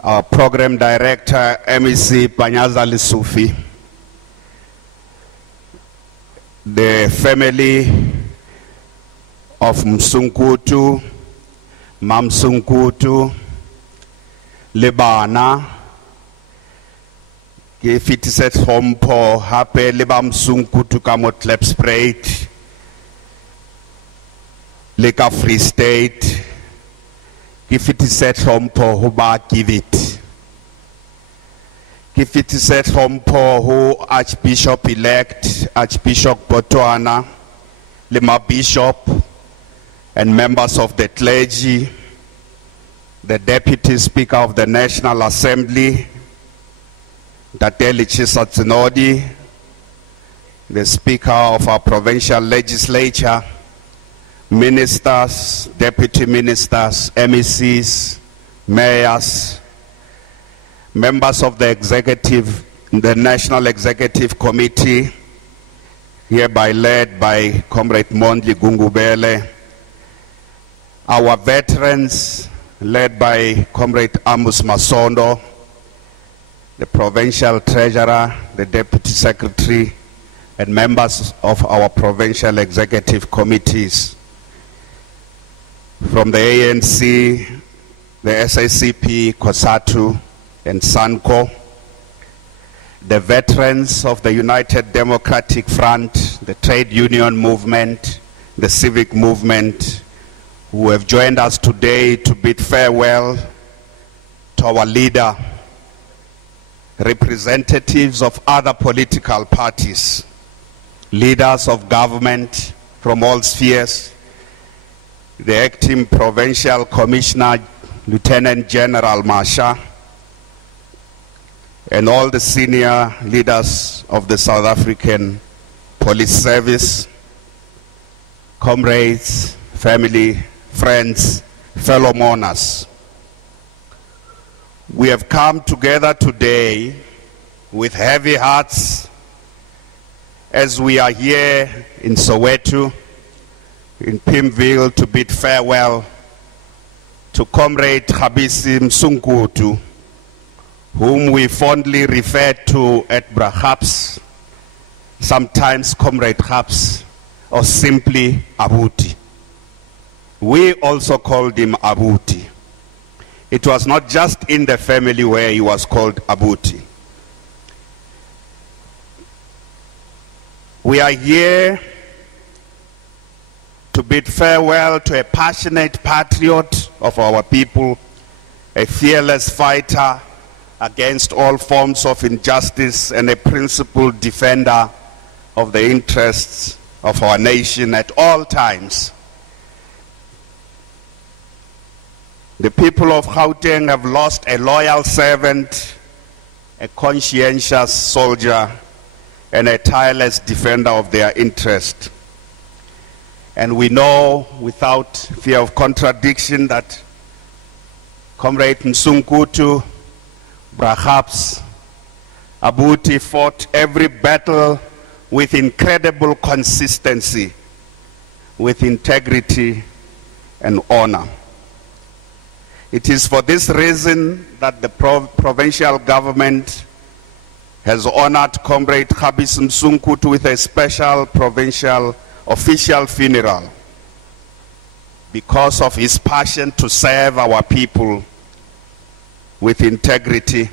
our program director, MEC Panyaza Lisufi, the family of Mosunkutu, Mosunkutu, Lebana, ke fitiset hompo hape leba Mosunkutu ka mo Klipspruit, le ka Free State, ke fitiset hompo ho ba give it. Ke fitiset hompo ho Archbishop-elect, Archbishop Botswana, le ma bishop, and members of the clergy, the Deputy Speaker of the National Assembly, eulogises, the Speaker of our provincial legislature, ministers, deputy ministers, MECs, mayors, members of the executive, the National Executive Committee, hereby led by Comrade Mondli Gungubele, our veterans, led by Comrade Amos Masondo, the provincial treasurer, the deputy secretary, and members of our provincial executive committees. From the ANC, the SACP, COSATU, and SANCO, the veterans of the United Democratic Front, the trade union movement, the civic movement, who have joined us today to bid farewell to our leader, representatives of other political parties, leaders of government from all spheres, the acting provincial commissioner, Lieutenant General Masha, and all the senior leaders of the South African Police Service, comrades, family, friends, fellow mourners. We have come together today with heavy hearts as we are here in Soweto, in Pimville, to bid farewell to Comrade Khabisi Mosunkutu, whom we fondly refer to at Brahabs, sometimes Comrade Habs, or simply Abuti. We also called him Abuti. It was not just in the family where he was called Abuti. We are here to bid farewell to a passionate patriot of our people, a fearless fighter against all forms of injustice, and a principled defender of the interests of our nation at all times. The people of Gauteng have lost a loyal servant, a conscientious soldier, and a tireless defender of their interest. And we know without fear of contradiction that Comrade Mosunkutu, perhaps Abuti, fought every battle with incredible consistency, with integrity and honor. It is for this reason that the provincial government has honored Comrade Khabisi Mosunkutu with a special provincial official funeral because of his passion to serve our people with integrity,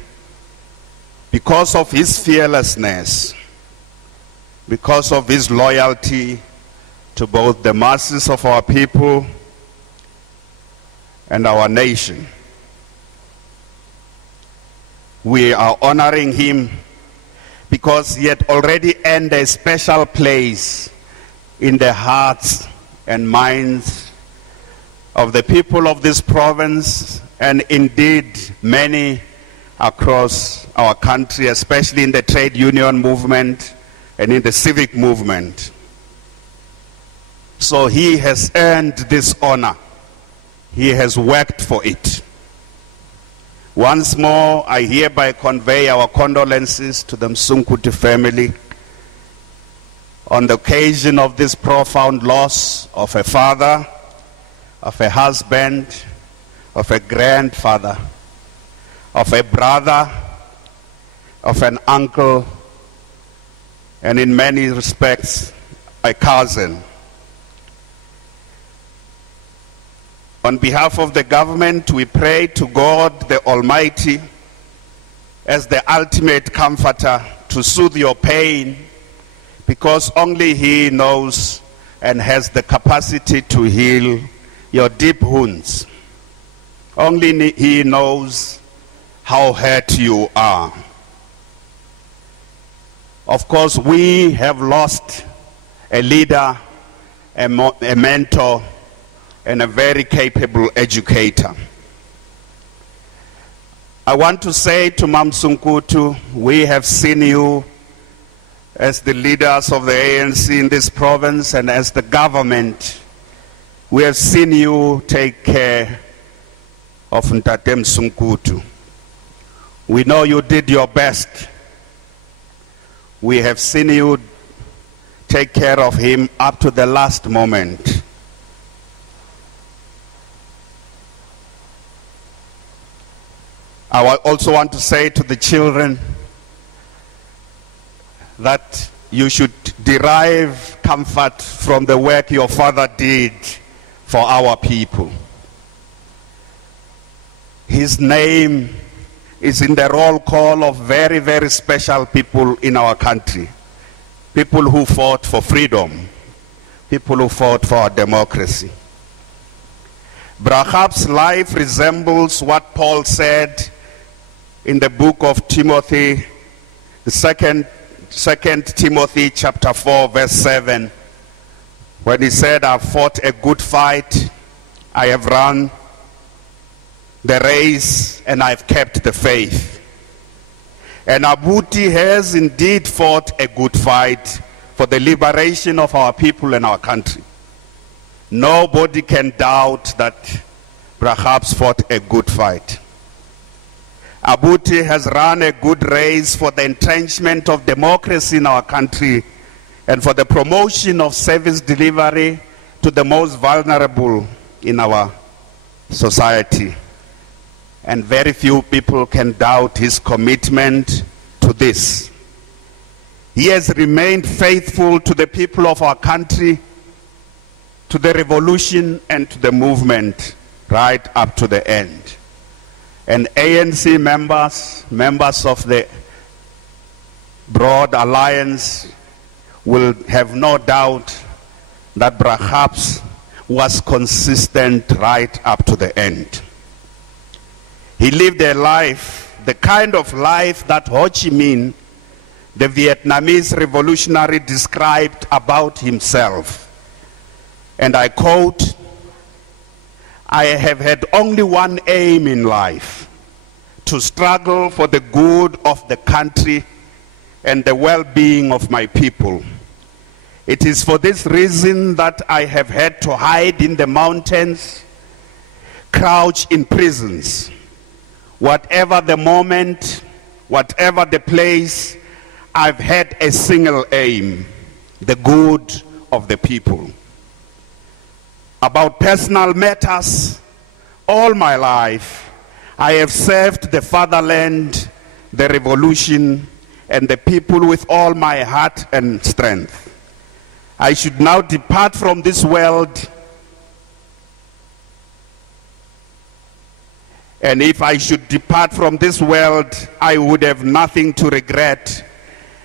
because of his fearlessness, because of his loyalty to both the masses of our people and our nation. We are honoring him because he had already earned a special place in the hearts and minds of the people of this province, and indeed many across our country, especially in the trade union movement and in the civic movement. So he has earned this honor. He has worked for it. Once more, I hereby convey our condolences to the Mosunkutu family on the occasion of this profound loss of a father, of a husband, of a grandfather. of a brother, of an uncle, and in many respects, a cousin. On behalf of the government, we pray to God the Almighty as the ultimate comforter to soothe your pain, because only He knows and has the capacity to heal your deep wounds. Only He knows how hurt you are. Of course, we have lost a leader, a mentor, and a very capable educator. I want to say to Mosunkutu, we have seen you as the leaders of the ANC in this province and as the government. We have seen you take care of Ntate Mosunkutu. We know you did your best. We have seen you take care of him up to the last moment. I also want to say to the children that you should derive comfort from the work your father did for our people. His name is in the roll call of very, very special people in our country. People who fought for freedom. People who fought for our democracy. Perhaps life resembles what Paul said in the book of Timothy, the second Timothy chapter 4 verse 7, when he said, I've fought a good fight, I have run the race, and I've kept the faith. And Abuti has indeed fought a good fight for the liberation of our people and our country. Nobody can doubt that perhaps fought a good fight. Abuti has run a good race for the entrenchment of democracy in our country and for the promotion of service delivery to the most vulnerable in our society. And very few people can doubt his commitment to this. He has remained faithful to the people of our country, to the revolution and to the movement right up to the end. And ANC members of the broad alliance will have no doubt that perhaps was consistent right up to the end. He lived a life, the kind of life that Ho Chi Minh, the Vietnamese revolutionary, described about himself. And I quote, I have had only one aim in life, to struggle for the good of the country and the well-being of my people. It is for this reason that I have had to hide in the mountains, crouch in prisons. Whatever the moment, whatever the place, I've had a single aim, the good of the people. About personal matters, all my life, I have served the fatherland, the revolution, and the people with all my heart and strength. I should now depart from this world, and if I should depart from this world, I would have nothing to regret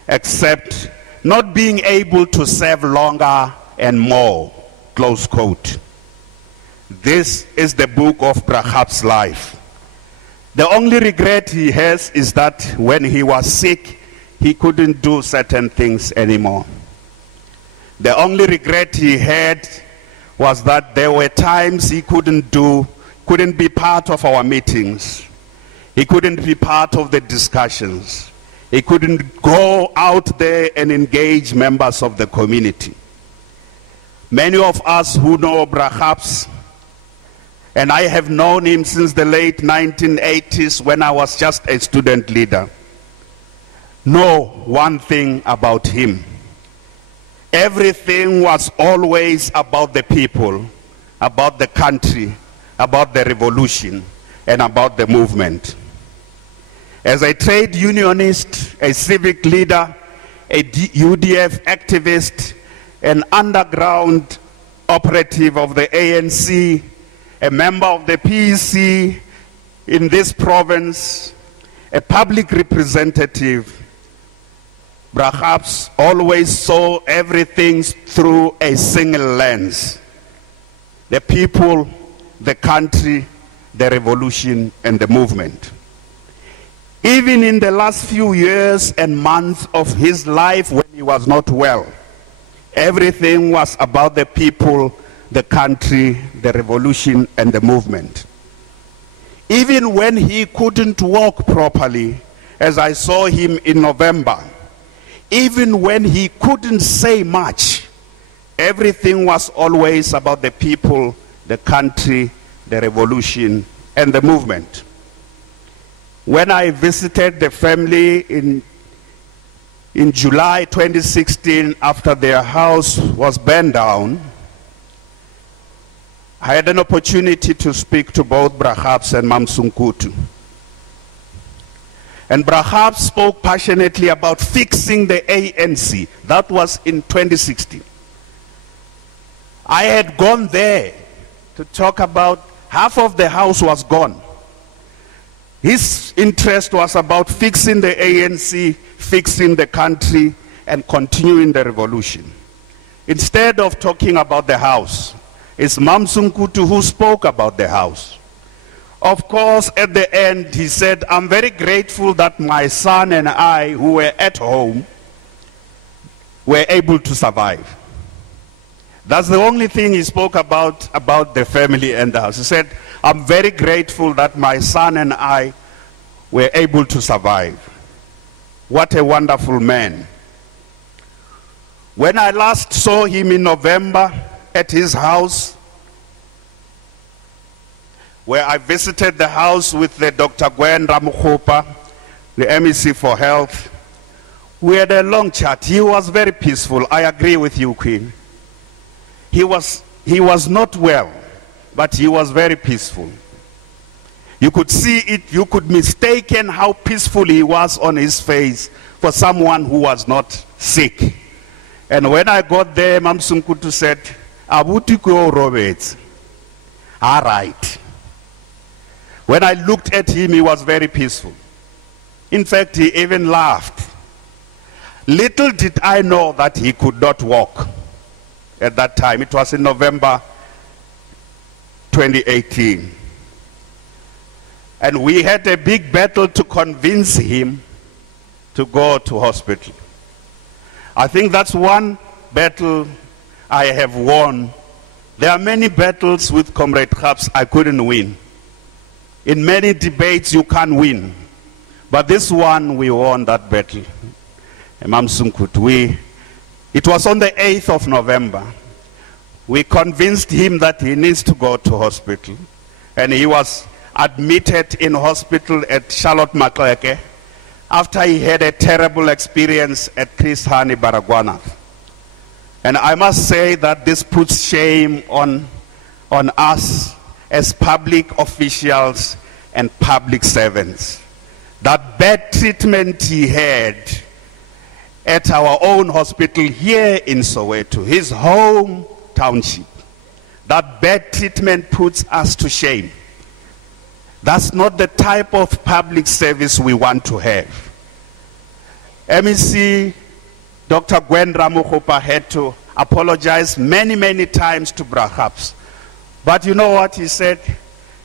except not being able to serve longer and more. Close quote. This is the book of Brahab's life. The only regret he has is that when he was sick, he couldn't do certain things anymore. The only regret he had was that there were times he couldn't be part of our meetings. He couldn't be part of the discussions. He couldn't go out there and engage members of the community. Many of us who know Brahab's, and I have known him since the late 1980s when I was just a student leader, know one thing about him. Everything was always about the people, about the country, about the revolution, and about the movement. As a trade unionist, a civic leader, a UDF activist, an underground operative of the ANC, a member of the PEC in this province, a public representative, perhaps always saw everything through a single lens: the people, the country, the revolution, and the movement. Even in the last few years and months of his life when he was not well, everything was about the people, the country, the revolution, and the movement. Even when he couldn't walk properly, as I saw him in November, even when he couldn't say much, everything was always about the people, the country, the revolution, and the movement. When I visited the family in July 2016, after their house was burned down, I had an opportunity to speak to both Brahabs and Mosunkutu. And Brahab spoke passionately about fixing the ANC. That was in 2016. I had gone there to talk about half of the house was gone. His interest was about fixing the ANC, fixing the country, and continuing the revolution. Instead of talking about the house, it's Mosunkutu who spoke about the house. Of course, at the end, he said, I'm very grateful that my son and I, who were at home, were able to survive. That's the only thing he spoke about the family and the house. He said, I'm very grateful that my son and I were able to survive. What a wonderful man. When I last saw him in November at his house, where I visited the house with the Dr. Gwen Ramukhopa, the MEC for Health, we had a long chat. He was very peaceful. I agree with you, Queen. He was not well, but he was very peaceful. You could see it, you could mistaken how peaceful he was on his face for someone who was not sick. And when I got there, Mosunkutu said, Abutiko Roberts. All right. When I looked at him, he was very peaceful. In fact, he even laughed. Little did I know that he could not walk at that time. It was in November 2018. And we had a big battle to convince him to go to hospital. I think that's one battle I have won. There are many battles with Comrade Khaps I couldn't win. In many debates you can't win. But this one we won that battle. Mosunkutu, it was on the 8th of November. We convinced him that he needs to go to hospital. And he was admitted in hospital at Charlotte Makhura after he had a terrible experience at Chris Hani Baragwanath. And I must say that this puts shame on us as public officials and public servants. That bad treatment he had at our own hospital here in Soweto, his home township, that bad treatment puts us to shame. That's not the type of public service we want to have. MEC Dr. Gwen Ramukhopa had to apologize many, many times to Brahabs. But you know what he said?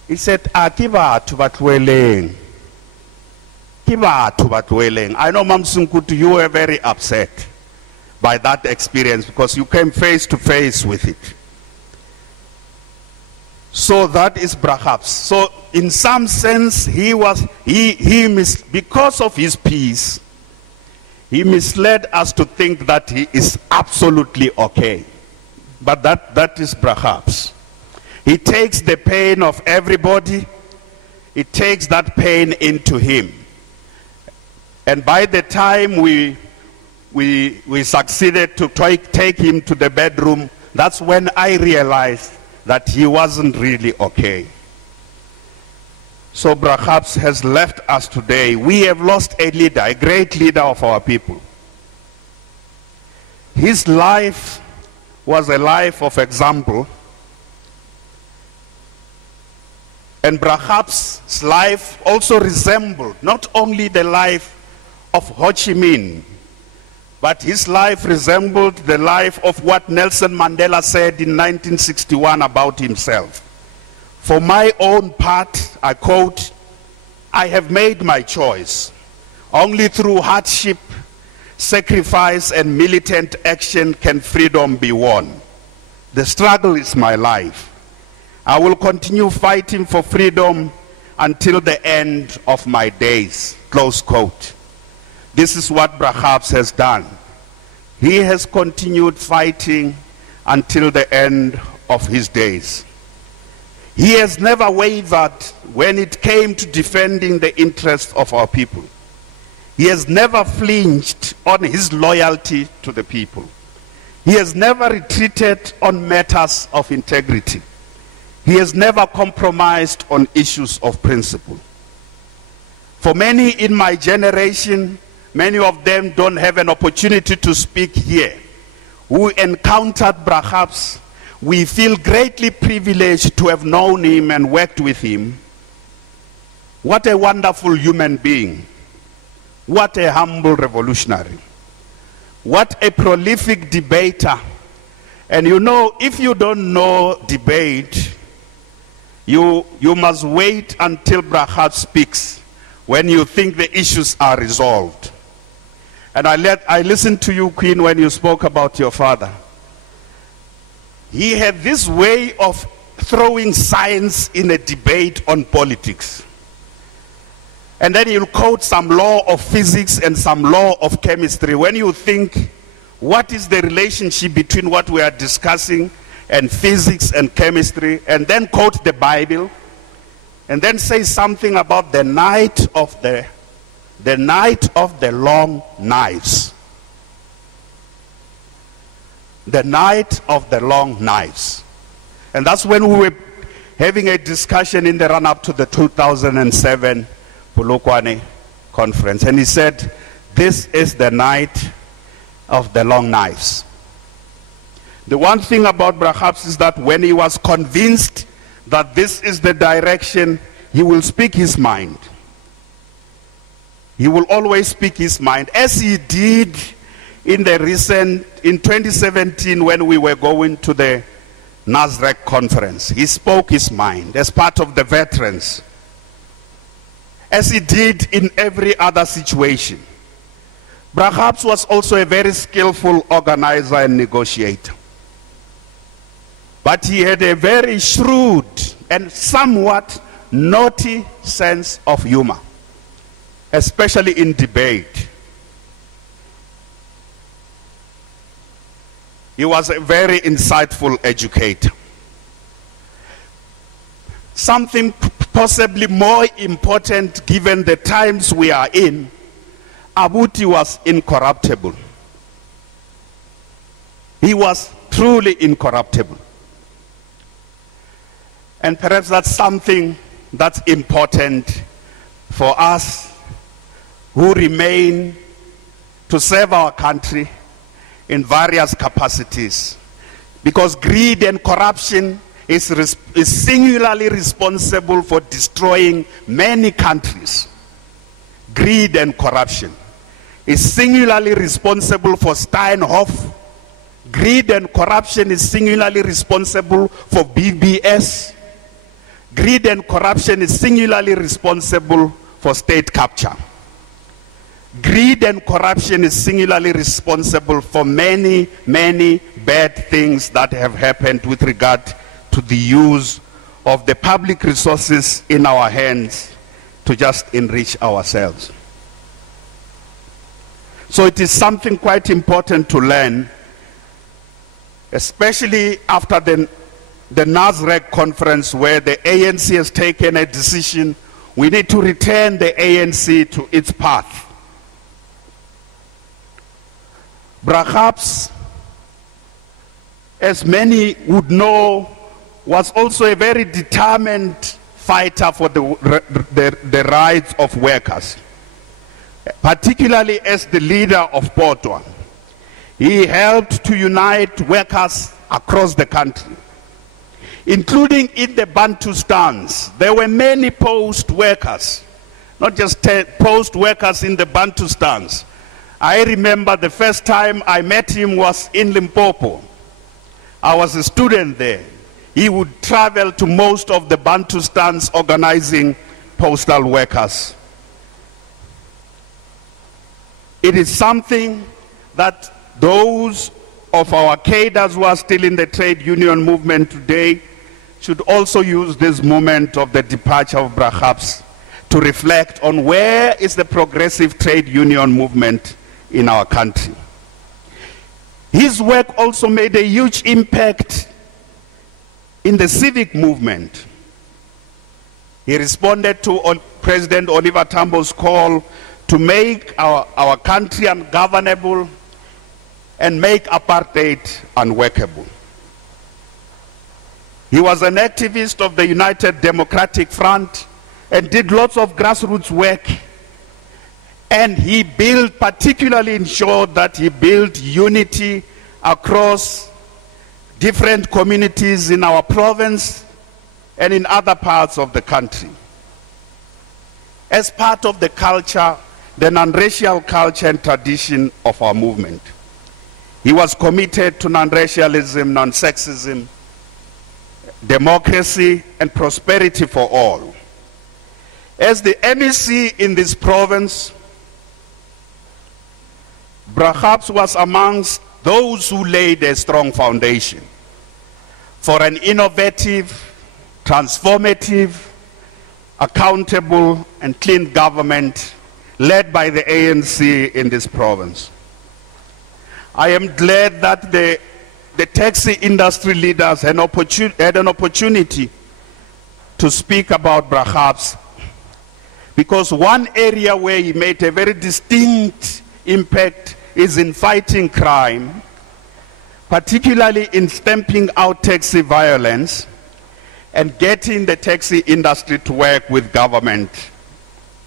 He said, Akiba to batweleng. Kiba to batweleng. I know, Mosunkutu, you were very upset by that experience because you came face to face with it. So that is Brahabs. So in some sense, because of his peace, he misled us to think that he is absolutely okay. But that is Brahabs. He takes the pain of everybody, he takes that pain into him. And by the time we succeeded to take him to the bedroom, that's when I realized that he wasn't really okay. So perhaps has left us today. We have lost a leader, a great leader of our people. His life was a life of example. And perhaps his life also resembled not only the life of Ho Chi Minh, but his life resembled the life of what Nelson Mandela said in 1961 about himself. For my own part, I quote, "I have made my choice. Only through hardship, sacrifice, and militant action can freedom be won. The struggle is my life. I will continue fighting for freedom until the end of my days." Close quote. This is what perhaps has done. He has continued fighting until the end of his days. He has never wavered when it came to defending the interests of our people. He has never flinched on his loyalty to the people. He has never retreated on matters of integrity. He has never compromised on issues of principle. For many in my generation, many of them don't have an opportunity to speak here, who encountered perhaps, we feel greatly privileged to have known him and worked with him. What a wonderful human being. What a humble revolutionary. What a prolific debater. And you know, if you don't know debate, you must wait until perhaps speaks when you think the issues are resolved. And I listened to you, Queen, when you spoke about your father. He had this way of throwing science in a debate on politics. And then he'll quote some law of physics and some law of chemistry. When you think, what is the relationship between what we are discussing and physics and chemistry, and then quote the Bible, and then say something about the night of the long knives. The night of the long knives. And that's when we were having a discussion in the run-up to the 2007 Polokwane conference. And he said, this is the night of the long knives. The one thing about perhaps is that when he was convinced that this is the direction, he will speak his mind. He will always speak his mind, as he did in 2017 when we were going to the NASREC conference. He spoke his mind as part of the veterans, as he did in every other situation. Perhaps was also a very skillful organizer and negotiator. But he had a very shrewd and somewhat naughty sense of humor, especially in debate. He was a very insightful educator. Something possibly more important given the times we are in, Abuti was incorruptible. He was truly incorruptible. And perhaps that's something that's important for us who remain to serve our country in various capacities. Because greed and corruption is singularly responsible for destroying many countries. Greed and corruption is singularly responsible for Steinhoff. Greed and corruption is singularly responsible for BBS. Greed and corruption is singularly responsible for state capture. Greed and corruption is singularly responsible for many, many bad things that have happened with regard to the use of the public resources in our hands to just enrich ourselves. So it is something quite important to learn, especially after the NASREC conference, where the ANC has taken a decision. We need to return the ANC to its path. Perhaps, as many would know, was also a very determined fighter for the rights of workers, particularly as the leader of Potwa. He helped to unite workers across the country, including in the Bantustans. There were many post workers, not just post workers in the Bantustans. I remember the first time I met him was in Limpopo. I was a student there. He would travel to most of the Bantustans organizing postal workers. It is something that those of our cadres who are still in the trade union movement today should also use this moment of the departure of Brahams to reflect on where is the progressive trade union movement in our country. His work also made a huge impact in the civic movement. He responded to President Oliver Tambo's call to make our country ungovernable and make apartheid unworkable. He was an activist of the United Democratic Front and did lots of grassroots work. And he built, particularly ensured that he built unity across different communities in our province and in other parts of the country. As part of the culture, the non-racial culture and tradition of our movement, he was committed to non-racialism, non-sexism, democracy, and prosperity for all. As the MEC in this province, Brahams was amongst those who laid a strong foundation for an innovative, transformative, accountable, and clean government led by the ANC in this province. I am glad that the taxi industry leaders had an opportunity to speak about Brahams, because one area where he made a very distinct impact is in fighting crime, particularly in stamping out taxi violence and getting the taxi industry to work with government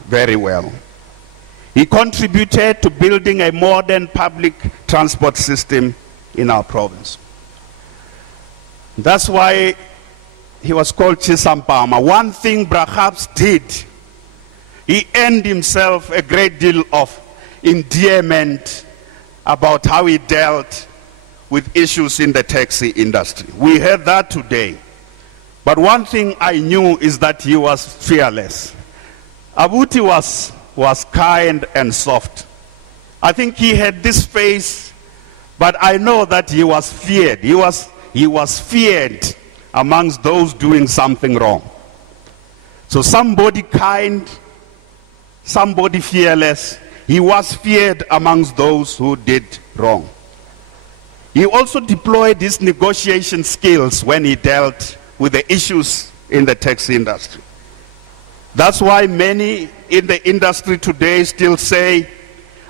very well. He contributed to building a modern public transport system in our province. That's why he was called Chisampama. One thing Brahams did, he earned himself a great deal of endearment about how he dealt with issues in the taxi industry. We heard that today. But one thing I knew is that he was fearless. Abuti was kind and soft. I think he had this face, but I know that he was feared. He was feared amongst those doing something wrong. So somebody kind, somebody fearless, he was feared amongst those who did wrong. He also deployed his negotiation skills when he dealt with the issues in the taxi industry. That's why many in the industry today still say,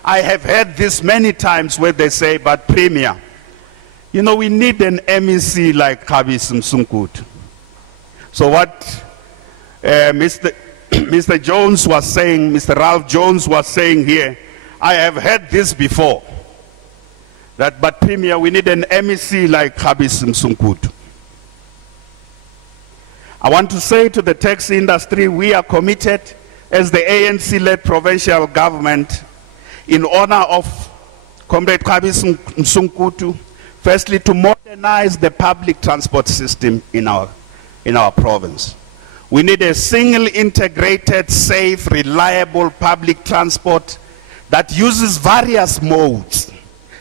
I have heard this many times where they say, but Premier, you know, we need an MEC like Mosunkutu. So what Mr. Jones was saying, Mr. Ralph Jones was saying here, I have heard this before, that but Premier, we need an MEC like Mosunkutu. I want to say to the taxi industry, we are committed as the ANC-led provincial government in honor of Comrade Mosunkutu, firstly to modernize the public transport system in our province. We need a single integrated, safe, reliable public transport that uses various modes.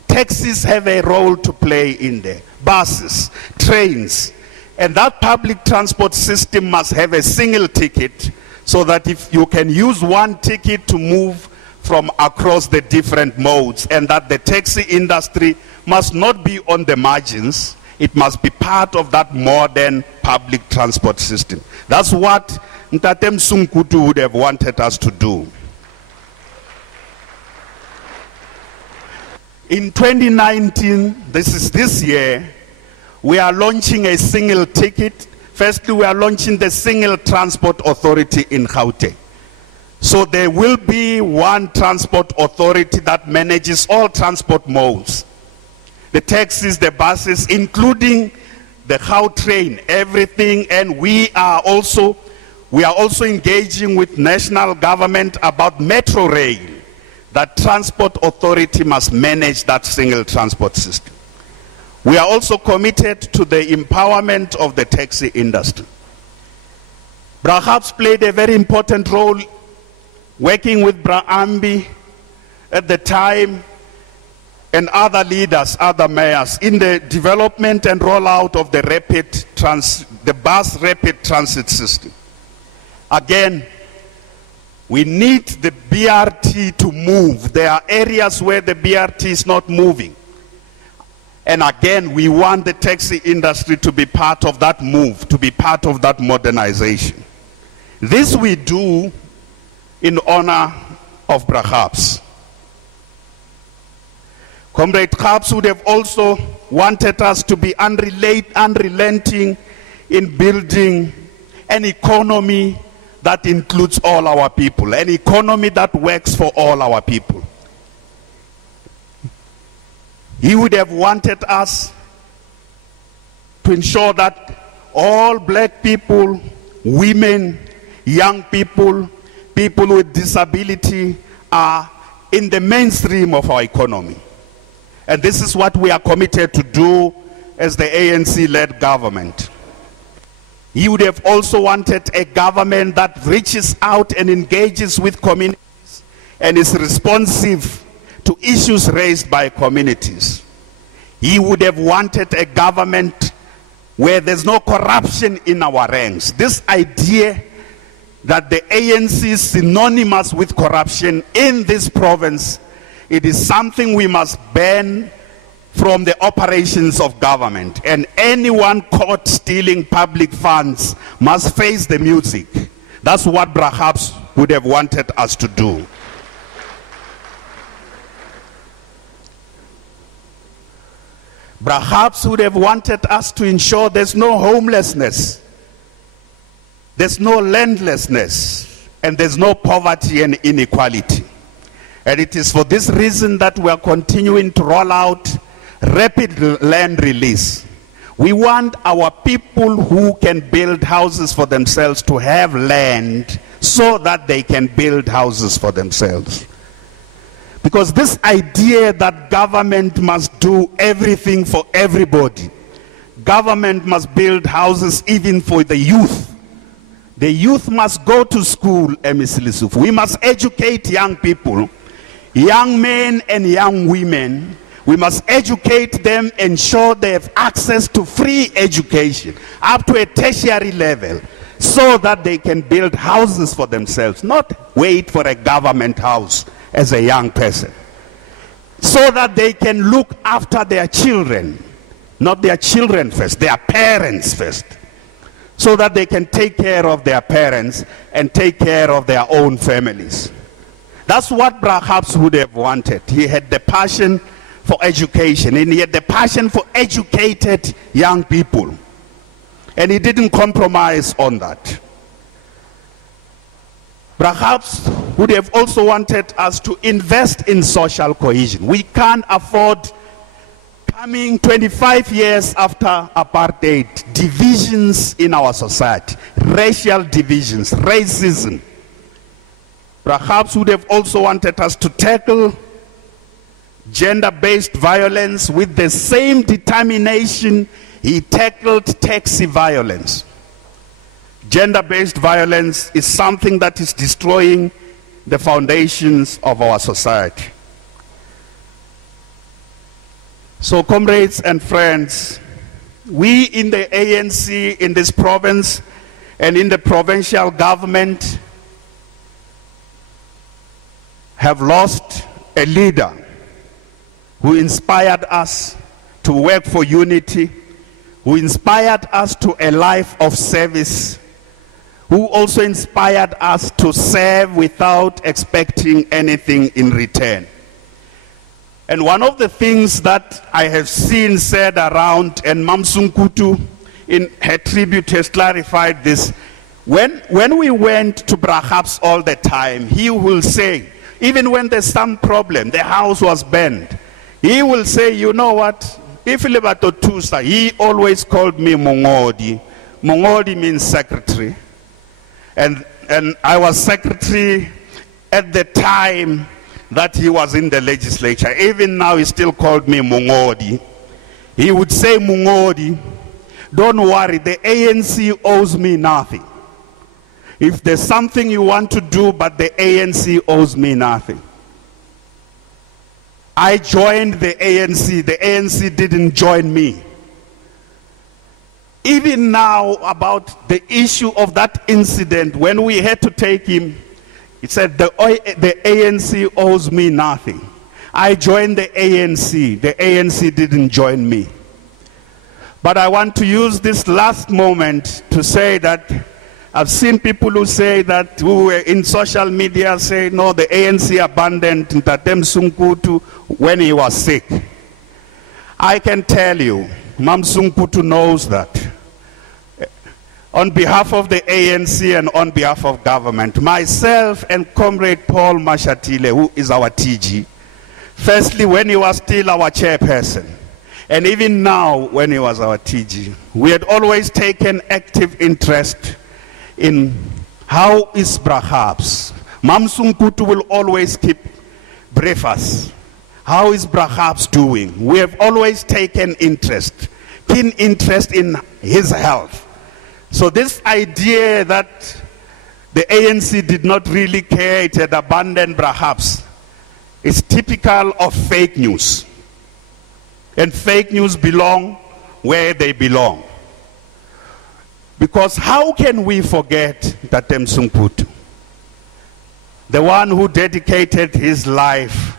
Taxis have a role to play in there, buses, trains, and that public transport system must have a single ticket so that if you can use one ticket to move from across the different modes, and that the taxi industry must not be on the margins, it must be part of that modern public transport system. That's what Ntate Mosunkutu would have wanted us to do. In 2019, this year, we are launching a single ticket Firstly, we are launching the Single Transport Authority in Gauteng. So there will be one transport authority that manages all transport modes. The taxis, the buses, including the Gautrain, everything, and we are also engaging with national government about metro rail. That transport authority must manage that single transport system. We are also committed to the empowerment of the taxi industry. Perhaps played a very important role working with Ambi at the time and other leaders, other mayors, in the development and rollout of the bus rapid transit system. Again, we need the BRT to move. There are areas where the BRT is not moving. And again, we want the taxi industry to be part of that move, to be part of that modernization. This we do in honor of Brahabs. Comrade Brahabs would have also wanted us to be unrelenting in building an economy that includes all our people, an economy that works for all our people. He would have wanted us to ensure that all black people, women, young people, people with disability are in the mainstream of our economy. And this is what we are committed to do as the ANC-led government. He would have also wanted a government that reaches out and engages with communities and is responsive to issues raised by communities. He would have wanted a government where there's no corruption in our ranks. This idea that the ANC is synonymous with corruption in this province, it is something we must ban from the operations of government. And anyone caught stealing public funds must face the music. That's what Brahabs would have wanted us to do. Perhaps would have wanted us to ensure there's no homelessness, there's no landlessness, and there's no poverty and inequality. And it is for this reason that we are continuing to roll out rapid land release. We want our people who can build houses for themselves to have land so that they can build houses for themselves. Because this idea that government must do everything for everybody, government must build houses even for the youth. The youth must go to school, Ms. Lissouf. We must educate young people, young men and young women. We must educate them, ensure they have access to free education up to a tertiary level so that they can build houses for themselves, not wait for a government house as a young person, so that they can look after their children, not their children first, their parents first, so that they can take care of their parents and take care of their own families. That's what Brahabs would have wanted. He had the passion for education, and he had the passion for educated young people, and he didn't compromise on that. Perhaps would have also wanted us to invest in social cohesion. We can't afford, coming 25 years after apartheid, divisions in our society, racial divisions, racism. Perhaps would have also wanted us to tackle gender-based violence with the same determination he tackled taxi violence. Gender-based violence is something that is destroying the foundations of our society. So, comrades and friends, we in the ANC, in this province, and in the provincial government have lost a leader who inspired us to work for unity, who inspired us to a life of service, who also inspired us to serve without expecting anything in return. And one of the things that I have seen said around, and Mosunkutu in her tribute has clarified this. When we went to Brahabs all the time, he will say, even when there's some problem, the house was burned, he will say, you know what, if Lebato Tusa, he always called me Mongodi. Mongodi means secretary. And I was secretary at the time that he was in the legislature. Even now he still called me Mongodi. He would say, Mongodi, don't worry, the ANC owes me nothing. If there's something you want to do, but the ANC owes me nothing. I joined the ANC didn't join me. Even now, about the issue of that incident, when we had to take him, he said, the ANC owes me nothing. I joined the ANC didn't join me. But I want to use this last moment to say that I've seen people who say that, who were in social media say, no, the ANC abandoned Mosunkutu when he was sick. I can tell you, Mosunkutu knows that. On behalf of the ANC and on behalf of government, myself and Comrade Paul Mashatile, who is our TG, firstly, when he was still our chairperson, and even now when he was our TG, we had always taken active interest in how is Brahabs. Mosunkutu will always brief us. How is Brahabs doing? We have always taken keen interest in his health. So this idea that the ANC did not really care, it had abandoned Brahabs, is typical of fake news. And fake news belong where they belong. Because how can we forget that Mosunkutu, the one who dedicated his life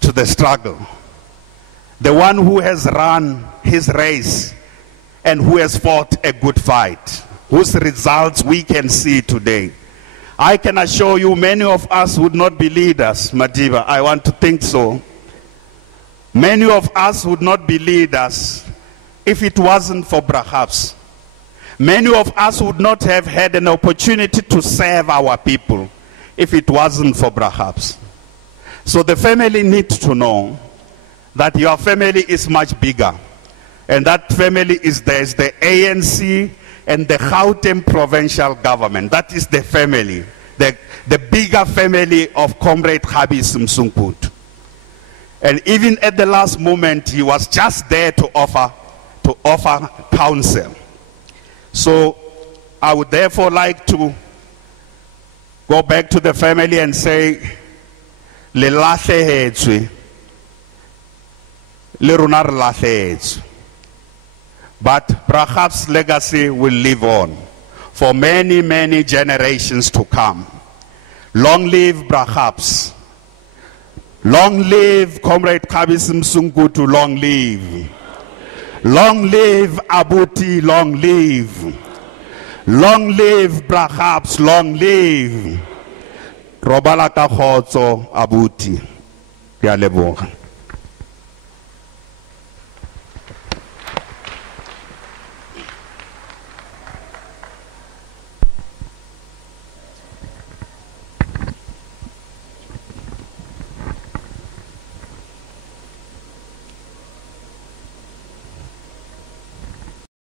to the struggle, the one who has run his race and who has fought a good fight, whose results we can see today. I can assure you many of us would not be leaders, Madiba. I want to think so. Many of us would not be leaders if it wasn't for Brahabs. Many of us would not have had an opportunity to serve our people if it wasn't for Brahabs. So the family needs to know that your family is much bigger. And that family is there's the ANC and the Gauteng provincial government. That is the family, the bigger family of Comrade Habis Mosunkutu. And even at the last moment, he was just there to offer counsel. So I would therefore like to go back to the family and say, le lahlehetswe, le rona re lahlehetswe. But Brahabs' legacy will live on for many, many generations to come. Long live Brahabs. Long live Comrade Habis Mosunkutu, long live. Long live Abuti, long live. Long live Brahabs, long live. Robala ka khotso Abuti. Ke a leboga.